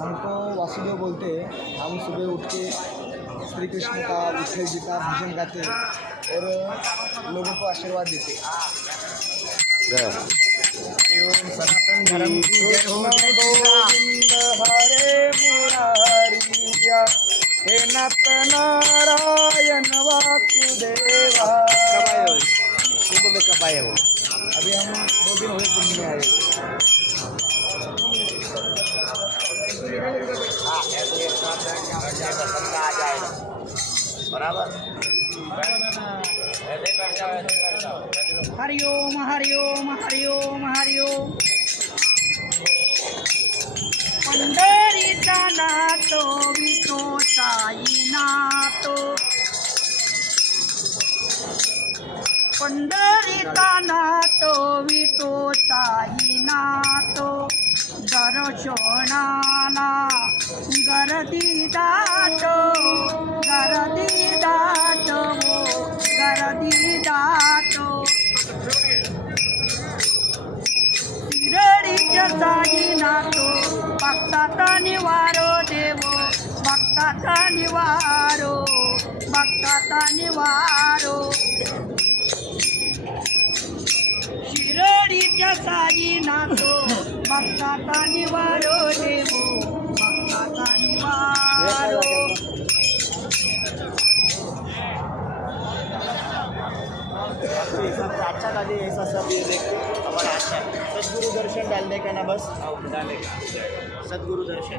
हमको वासुदेव बोलते हैं। हम सुबह उठ के श्री कृष्ण का विठल जी का भजन गाते और लोगों को आशीर्वाद देते। सनातन धर्म की जय हो। गोविंद हरे मुरारिया हे नाथ नारायण वासुदेवा। कब आए हो? अभी हम 2 दिन हुए कुंभ में आए। बराबर। हरिओम हरिओम हरिओम हरिओम। पंढरीचा नातो विठो साई नातो, पंढरीचा नातो विठो साई नातो। दर्शनाला गर्दी दाटो, गर्दी दाटो, गर्दी दाटो। शिर्डीच्या साई नातो, भक्ताचा निवारो देवो, भक्ताचा निवारो, भक्ताचा निवारो। शिर्डीच्या साई नातो, भक्ताचा निवारो देवो, भक्ताचा निवारो। अच्छा लगे ऐसा सब ये देख के हमारा अच्छा है। सदगुरु दर्शन डालने का ना बस डालेगा। सदगुरु दर्शन